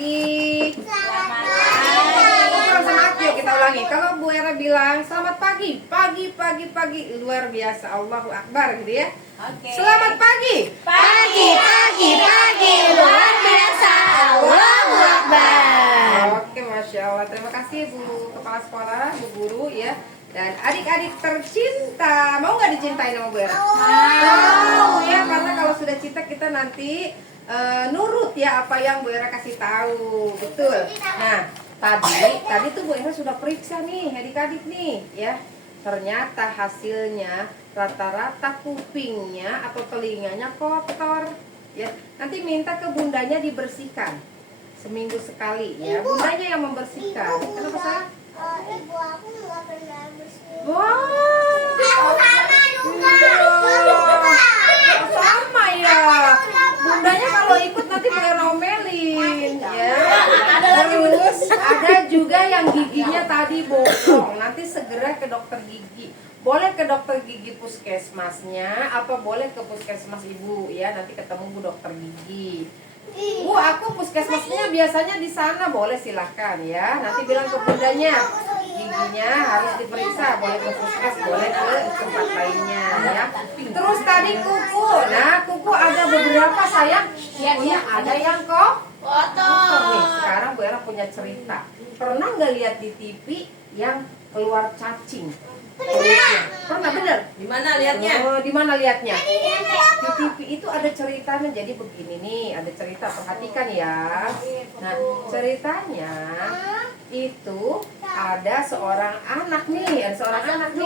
pagi. Selamat Kurang semangat, yuk kita ulangi. Kalau Bu Era bilang selamat pagi, pagi, luar biasa, Allahu Akbar gitu ya. Oke. Selamat pagi. Pagi, luar biasa. Allahu Akbar. Oke, Masya Allah. Terima kasih Bu Kepala Sekolah, Bu Guru ya. Dan adik-adik tercinta, mau nggak dicintai sama Bu Era? Mau ya, karena kalau sudah cinta kita nanti nurut ya apa yang Bu Era kasih tahu, betul. Nah, tadi tuh Bu Era sudah periksa nih adik-adik nih ya. Ternyata hasilnya rata-rata kupingnya atau telinganya kotor ya. Nanti minta ke bundanya dibersihkan seminggu sekali ya. Bundanya yang membersihkan. Kenapa sayang? Ibu aku nggak pernah bersih. Wah, Aku sama juga. sama ya. Bundanya kalau ikut nanti boleh romelin ya. Terus ada juga yang giginya tadi bolong. Nanti segera ke dokter gigi. Boleh ke dokter gigi puskesmasnya, apa boleh ke puskesmas ibu ya. Nanti ketemu Bu dokter gigi. Bu, aku puskesmasnya biasanya di sana, boleh silahkan ya. Nanti bilang ke bundanya giginya harus diperiksa, boleh ke puskes, boleh ke tempat lainnya ya. Terus tadi kuku, nah kuku ada beberapa sayang, kukunya ada yang kotor nih. Sekarang Bu Era punya cerita. Pernah nggak lihat di TV yang keluar cacing? Pernah bener? Di mana lihatnya? Oh, di mana lihatnya? Di TV itu ada ceritanya. Jadi begini nih, ada cerita, perhatikan ya. Nah, ceritanya itu ada seorang anak nih,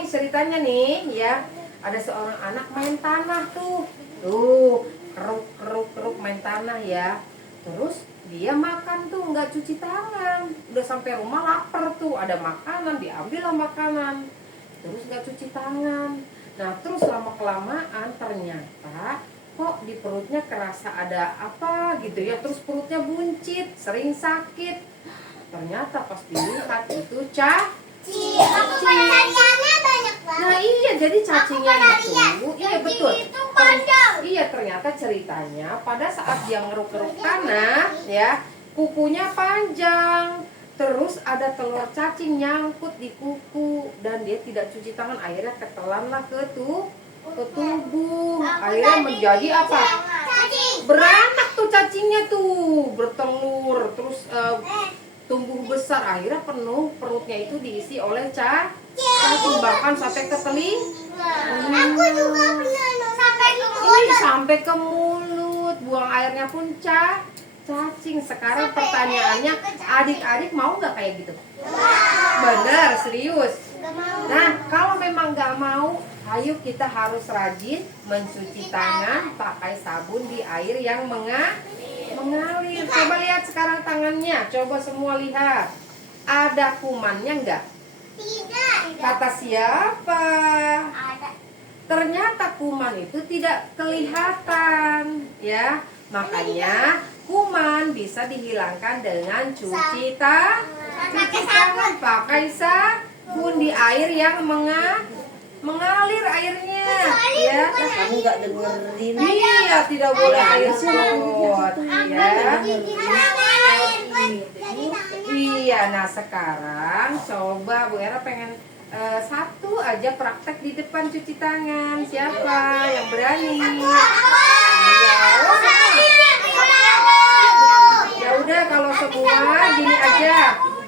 ceritanya nih ya. Ada seorang anak main tanah tuh. Tuh, keruk main tanah ya. Terus dia makan tuh nggak cuci tangan. Udah sampai rumah lapar tuh, ada makanan, diambillah makanan. Terus nggak cuci tangan. Nah terus lama-kelamaan ternyata kok di perutnya kerasa ada apa gitu ya. Terus perutnya buncit, sering sakit. Ternyata pas dilihat itu cacing. Variannya banyak banget. Nah iya, jadi cacingnya itu, iya betul. Itu panjang. Iya, ternyata ceritanya pada saat dia ngeruk-ngeruk tanah ya, kukunya panjang. Terus ada telur cacing nyangkut di kuku dan dia tidak cuci tangan, akhirnya ketelanlah ke tubuh. Akhirnya menjadi apa? Beranak tuh cacingnya tuh, bertelur, terus tumbuh besar, akhirnya penuh perutnya itu diisi oleh cacing, bahkan sampai ke teling. Aku juga pernah sampai ke mulut. Sampai ke mulut, buang airnya pun cacing. Sekarang pertanyaannya, adik-adik mau nggak kayak gitu? Bener, serius. Nah, kalau memang nggak mau, ayo kita harus rajin mencuci tangan pakai sabun di air yang mengalir. Coba lihat sekarang tangannya, coba semua lihat. Ada kumannya nggak? Tidak. Kata siapa? Ada. Ternyata kuman itu tidak kelihatan, ya. Makanya kuman bisa dihilangkan dengan cuci tangan, pakai sabun di air yang mengalir airnya, ya. Kamu nggak dengerin? Iya, tidak boleh air surut, ya. Iya, nah sekarang coba Bu Era pengen satu aja praktek di depan cuci tangan. Siapa yang berani? Ya udah, kalau semua gini aja.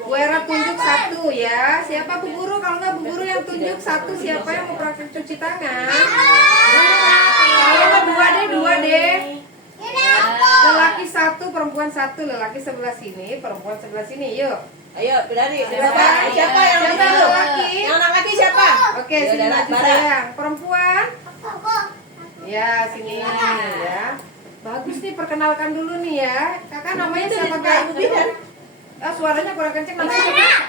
Bu Era tunjuk satu ya. Siapa Bu Guru? Kalau nggak Bu Guru yang tunjuk satu. Siapa yang mau praktek cuci tangan? Kalau nggak dua deh. Lelaki satu, perempuan satu. Lelaki sebelah sini, perempuan sebelah sini. Yuk. Ayo, berani. Siapa yang laki? Yang laki siapa? Oke, sini maju sayang. Perempuan? Ya, sini ya. Bagus nih, perkenalkan dulu nih ya. Kakak namanya siapa Kak? Suaranya kurang kenceng, namanya siapa?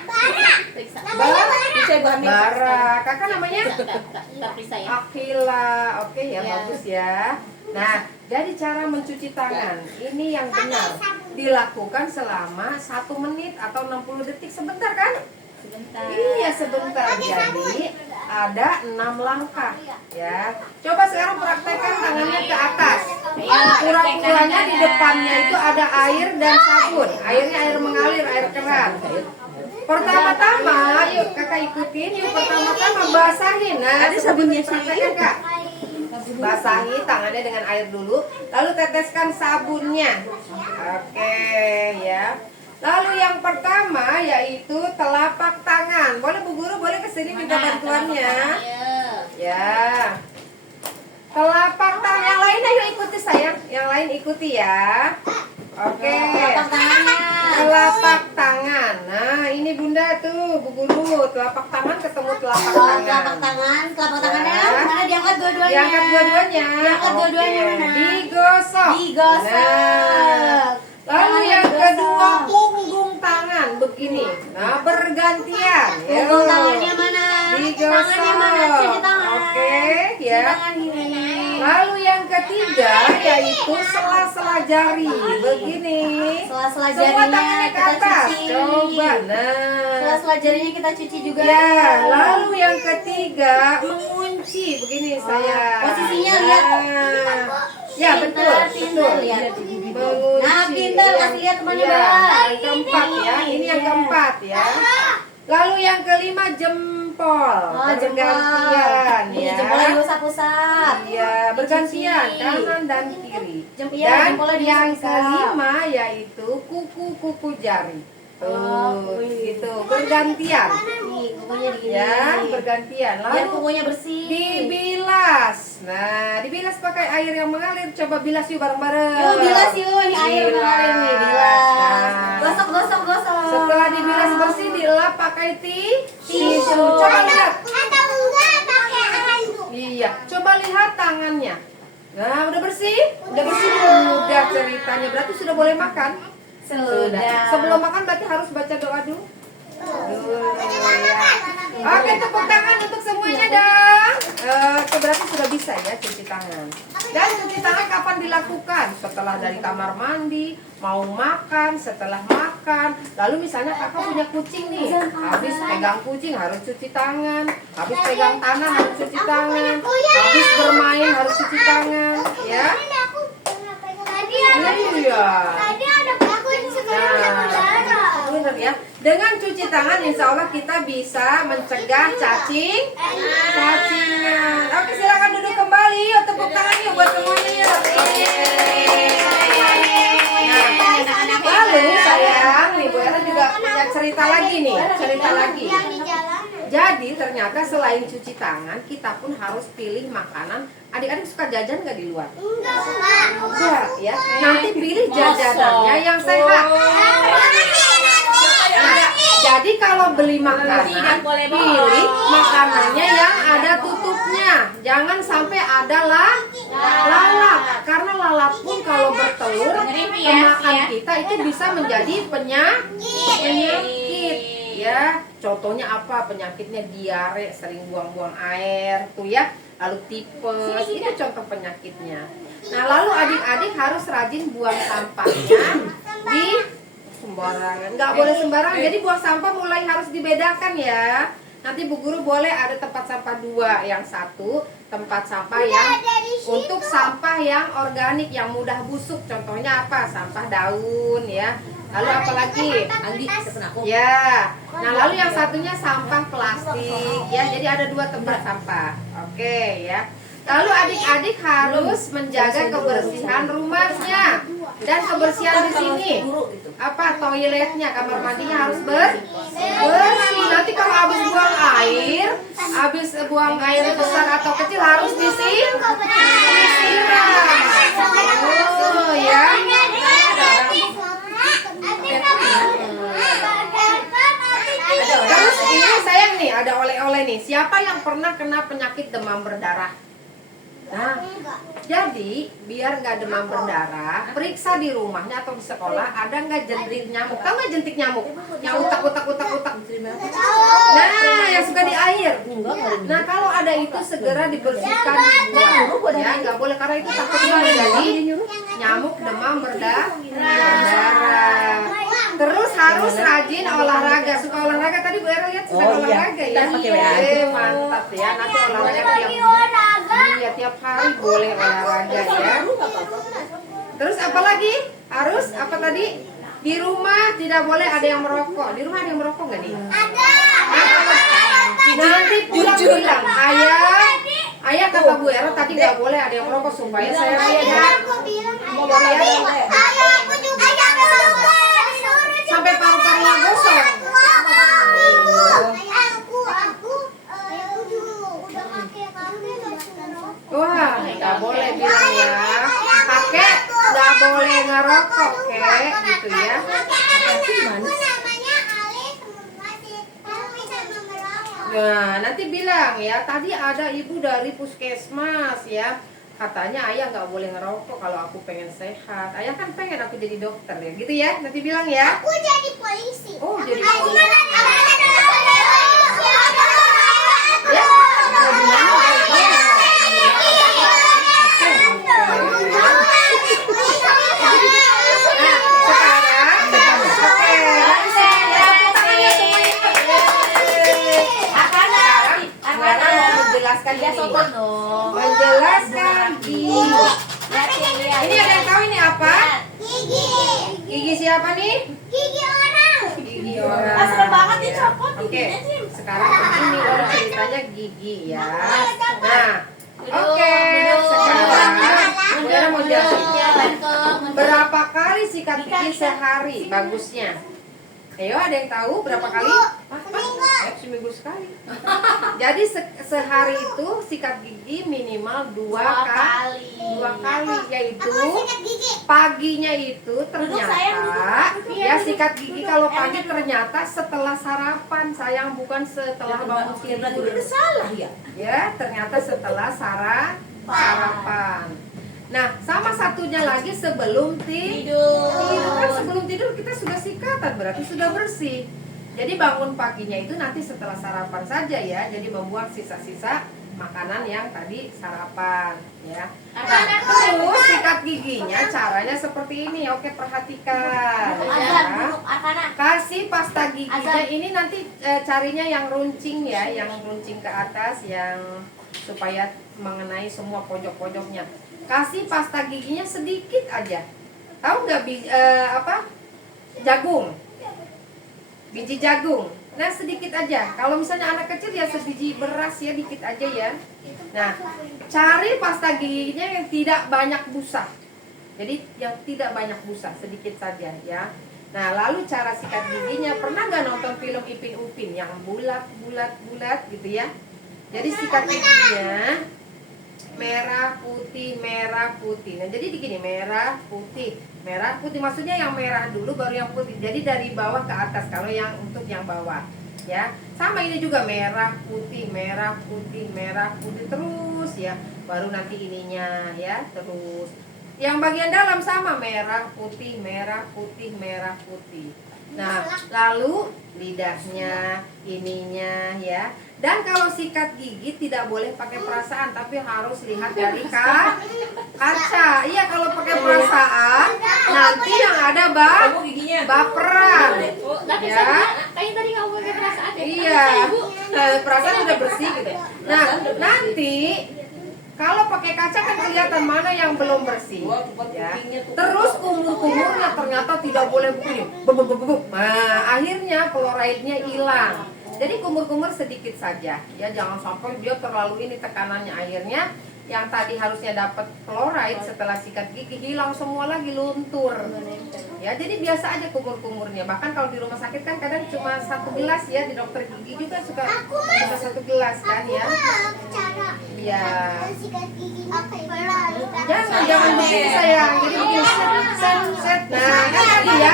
Bara. Kakak namanya? Akila. Oke ya, bagus ya. Nah, dari cara mencuci tangan ini yang benar dilakukan selama 1 menit atau 60 detik. Sebentar kan? Iya, sebentar. Jadi ada 6 langkah ya. Coba sekarang praktekkan tangannya ke atas. Ukuran-ukurannya di depannya itu ada air dan sabun. Airnya air mengalir, air keran. Pertama-tama, yuk kakak ikutin. Yuk pertama-tama basahin. Nah, Ada sabunnya sih. kakak. Basahi tangannya dengan air dulu, lalu teteskan sabunnya. Oke, ya. Lalu yang pertama yaitu telapak tangan. Boleh Bu Guru, boleh kesini minta bantuannya. Ya. Telapak tangan yang lain ayo ikuti sayang. Yang lain ikuti ya. Oke. Telapak tangannya. Telapak tangan. Nah, ini Bunda tuh, Bu Guru. Telapak tangan ketemu telapak tangan. Telapak tangannya Ya. mana diangkat dua-duanya? Diangkat dua-duanya. Diangkat dua-duanya Oke. mana? Digosok. Digosok. Nah. Lalu Tangannya yang digosok. kedua punggung tangan begini. Nah, bergantian. Punggung Yuk. tangannya mana? Digosok. Tangannya mana? Cuci tangan. Oke, Cuci ya. tangan gimana? Lalu yang ketiga yaitu sela-sela jari begini. Sela-sela Semua jarinya tangannya ke kita atas. cuci. Coba. Nah. Sela-sela jarinya kita cuci juga. Ya, lalu yang ketiga mengunci begini saya. Posisinya lihat. Ya, betul, Pintar, betul. lihat. Mengunci. Nah, pintar, kasih lihat teman Ya, Bella. yang keempat ya. Ini yang keempat ya. Lalu yang kelima jempol. Oh, jempol. Bergantian Ini ya. jempolnya diusap-usap. Iya, bergantian Dicuci. kanan dan kiri. Iya, Dan jempolnya yang diusap-usap. kelima yaitu kuku-kuku jari. Oh, gitu, bergantian. Nih, kukunya digini. Ya, bergantian. Biar Lalu kukunya bersih. dibilas. Nah, dibilas pakai air yang mengalir. Coba bilas yuk bareng-bareng. Yuk bilas yuk, ini air mengalir nih, bilas. Nah. Gosok, gosok, gosok. Setelah dibilas bersih, dilap pakai tisu. Coba lihat. Atau enggak pakai handuk. Iya, coba lihat tangannya. Nah, udah bersih? Udah bersih. Udah ceritanya. Berarti sudah boleh makan? Sudah. Sebelum makan berarti harus baca doa dulu. Oke, tepuk tangan untuk semuanya dong. Berarti sudah bisa ya cuci tangan. Dan cuci tangan kapan dilakukan? Setelah dari kamar mandi, mau makan, setelah makan. Lalu misalnya kakak punya kucing nih, habis pegang kucing harus cuci tangan, habis pegang tanah harus cuci tangan, habis bermain harus cuci tangan, ya. Iya. Nah, bener ya. Dengan cuci tangan insya Allah kita bisa mencegah cacingan. Oke, silakan duduk kembali. Yuk tepuk tangan yuk buat semuanya yuk. Nah, lalu sayang, nih Bu Era juga punya cerita lagi nih, cerita lagi. Jadi ternyata selain cuci tangan, kita pun harus pilih makanan. Adik-adik suka jajan nggak di luar? Enggak ya. Nanti pilih jajanannya yang sehat. Nah, jadi kalau beli makanan, pilih makanannya yang ada tutupnya. Jangan sampai ada lalap. Karena lalap pun kalau bertelur, kemakan kita itu bisa menjadi penyakit. Ya, contohnya apa? Penyakitnya diare, sering buang-buang air, tuh ya. Lalu tipes, itu contoh penyakitnya. Nah, lalu adik-adik harus rajin buang sampahnya di sembarangan. Nggak boleh sembarangan. Jadi buang sampah mulai harus dibedakan ya. Nanti Bu Guru boleh ada tempat sampah dua. Yang satu tempat sampah yang untuk sampah yang organik yang mudah busuk. Contohnya apa? Sampah daun ya. Lalu apa lagi? Ya. Nah, lalu yang satunya sampah plastik ya. Jadi ada dua tempat sampah. Oke ya. Lalu adik-adik harus menjaga kebersihan rumahnya dan kebersihan di sini. Apa toiletnya, kamar mandinya harus bersih. Nanti kalau habis buang air besar atau kecil harus disiram. Oh ya. Terus ini sayang nih ada oleh-oleh nih. Siapa yang pernah kena penyakit demam berdarah? Nah, jadi biar nggak demam berdarah, periksa di rumahnya atau di sekolah ada nggak jentik nyamuk. Tahu nggak jentik nyamuk? Yang utak. Nah, yang suka di air. Nah, kalau ada itu segera dibersihkan, dibuang. Ya, nggak boleh karena itu takutnya menjadi nyamuk demam berdarah. Terus harus rajin olahraga. Suka olahraga tadi Bu Era lihat suka olahraga ya. Mantap ya. Nanti olahraga tiap hari boleh olahraga ya. Apalagi harus apa tadi? Di rumah tidak boleh ada yang merokok. Di rumah ada yang merokok nggak nih? Ada. Nanti pulang bilang, ayah kata Bu Era tadi nggak boleh ada yang merokok supaya saya lihat. Aku bilang Mau lihat ayah aku juga sampai paru-parunya gosong. Ibu, aku dulu udah pakai kamu Wah, nggak boleh bilang ya. Kakek nggak boleh ngerokok, kek, gitu ya. Aku namanya Ali masih bisa merokok. Nah, nanti bilang ya, tadi ada ibu dari puskesmas ya. Katanya ayah nggak boleh ngerokok kalau aku pengen sehat. Ayah kan pengen aku jadi dokter ya, gitu ya. Nanti bilang ya. Aku jadi polisi. Oh, jadi Aku polisi. Ya, menjelaskan Dia ini. sopan dong. Menjelaskan gigi. Lihat. Ini ada yang tahu ini apa? Gigi. Gigi siapa nih? Gigi orang. Gigi orang. Ah, serem banget Ya. dicopot Oke, giginya, Sim. sekarang ini baru ceritanya gigi ya. Nah, Duduk, oke, duduk. sekarang Mutiara mau jelasin Welcome. berapa kali sikat gigi sehari bagusnya? Ayo, ada yang tahu berapa kali? Seminggu sekali. Jadi sehari itu sikat gigi minimal dua kali, yaitu Aku sikat gigi. paginya itu Duduk, sayang, ternyata duduk. ya sikat gigi kalau pagi ternyata setelah sarapan, sayang, bukan setelah bangun Berarti tidur. udah salah ya. Ya, ternyata setelah sarapan. Nah, sama satunya lagi sebelum tidur. Kan sebelum tidur kita sudah sikatan, berarti sudah bersih. Jadi bangun paginya itu nanti setelah sarapan saja ya. Jadi membuang sisa-sisa makanan yang tadi sarapan ya. Nah, terus sikat giginya caranya seperti ini. Oke, perhatikan ya. Kasih pasta giginya ini nanti carinya yang runcing ya, yang runcing ke atas, yang supaya mengenai semua pojok-pojoknya. Kasih pasta giginya sedikit aja. Tahu nggak jagung? Biji jagung. Nah, sedikit aja. Kalau misalnya anak kecil ya sebiji beras ya, dikit aja ya. Nah, cari pasta giginya yang tidak banyak busa. Jadi yang tidak banyak busa, sedikit saja ya. Nah, lalu cara sikat giginya, pernah nggak nonton film Ipin Upin yang bulat gitu ya? Jadi sikat giginya merah putih. Nah, jadi begini, merah putih, maksudnya yang merah dulu baru yang putih. Jadi dari bawah ke atas kalau yang untuk yang bawah ya. Sama ini juga merah putih terus ya. Baru nanti ininya ya, terus yang bagian dalam sama merah putih. Nah, lalu lidahnya, ininya ya. Dan kalau sikat gigi tidak boleh pakai perasaan, tapi harus lihat dari kaca. Iya, kalau pakai perasaan nanti yang ada baperan. Ya. Kayak tadi kamu pakai perasaan ya? Iya. Nah, perasaan udah bersih gitu. Nah, nanti kalau pakai kaca kan kelihatan mana yang belum bersih. Ya. Terus kumur-kumurnya ternyata tidak boleh begini. Nah, akhirnya fluoride-nya hilang. Jadi kumur-kumur sedikit saja. Ya, jangan sampai dia terlalu ini tekanannya, akhirnya yang tadi harusnya dapat fluoride setelah sikat gigi hilang semua lagi, luntur. Ya, jadi biasa aja kumur-kumurnya. Bahkan kalau di rumah sakit kan kadang cuma 1 gelas ya, di dokter gigi juga suka cuma 1 gelas kan ya. Cara Iya. sikat gigi Jangan begini sayang. Jadi begini set. Nah, kan tadi ya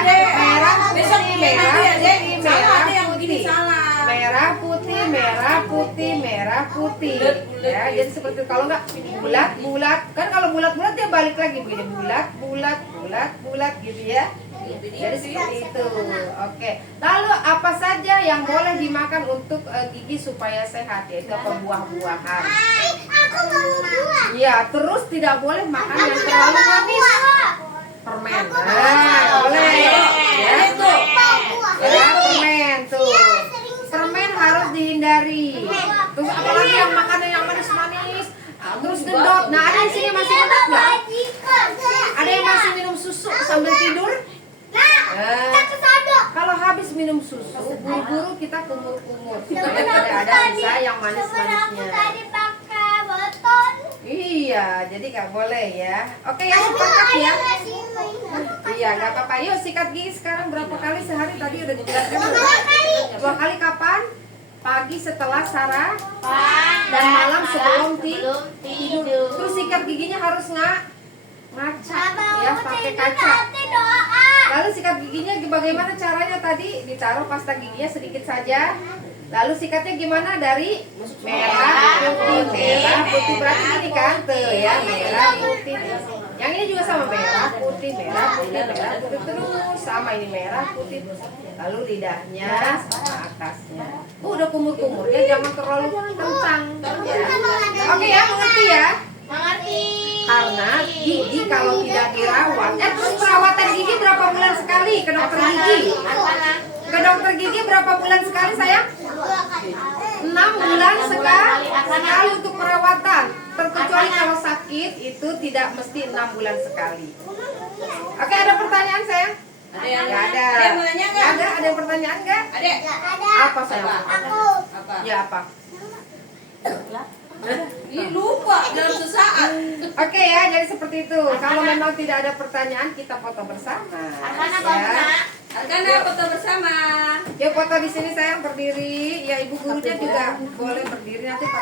merah putih, merah putih. Ya, jadi seperti itu. Kalau nggak bulat, kan kalau bulat dia balik lagi begini, bulat gitu ya. Jadi seperti itu. Oke. Lalu apa saja yang boleh dimakan untuk gigi supaya sehat, yaitu apa? Buah-buahan. Aku mau buah. Iya, terus tidak boleh makan yang terlalu manis. Permen. Nah, boleh. Ya, tuh. Ya, permen tuh. Permen harus dihindari. Terus apalagi yang makanan yang manis-manis. Terus gendot. Nah, ada di sini masih gendot nggak? Ada yang masih minum susu susu sambil tidur? Nah, kalau habis minum susu, buru-buru kita kumur-kumur supaya tidak ada sisa yang manis-manisnya. pakai botol. Iya, jadi nggak boleh ya. Oke ya, sepakat ya. Iya, nggak apa-apa. Yuk sikat gigi sekarang berapa kali sehari? Tadi udah dijelaskan. 2 kali kapan? Pagi setelah sarapan dan malam sebelum tidur. Terus sikat giginya harus ngaca ya, pakai kaca. Lalu sikat giginya bagaimana caranya tadi? Ditaruh pasta giginya sedikit saja. Lalu sikatnya gimana? Dari merah, putih berarti ini kan tuh ya, merah, putih. Yang ini juga sama merah, putih, terus sama ini merah, putih. Lalu lidahnya sama atasnya. Udah kumur-kumurnya jangan terlalu kencang. Ya. Oke ya, mengerti ya? Mengerti. Karena gigi kalau tidak dirawat, terus perawatan gigi berapa bulan sekali ke dokter gigi? Ke dokter gigi berapa bulan sekali sayang? 6 bulan sekali untuk perawatan. Terkecuali kalau sakit itu tidak mesti 6 bulan sekali. Oke, ada pertanyaan sayang? Ada yang Nggak ada. Ada yang mau nanya nggak? Nggak ada. Ada yang pertanyaan nggak? Ada. Apa sayang? Apa? Ya apa? Ih, lupa dalam sesaat. Oke ya, jadi seperti itu. Kalau memang tidak ada pertanyaan, kita foto bersama. Ya. Arkana foto bersama. Yuk foto di sini sayang, berdiri. Ya ibu gurunya juga boleh berdiri nanti.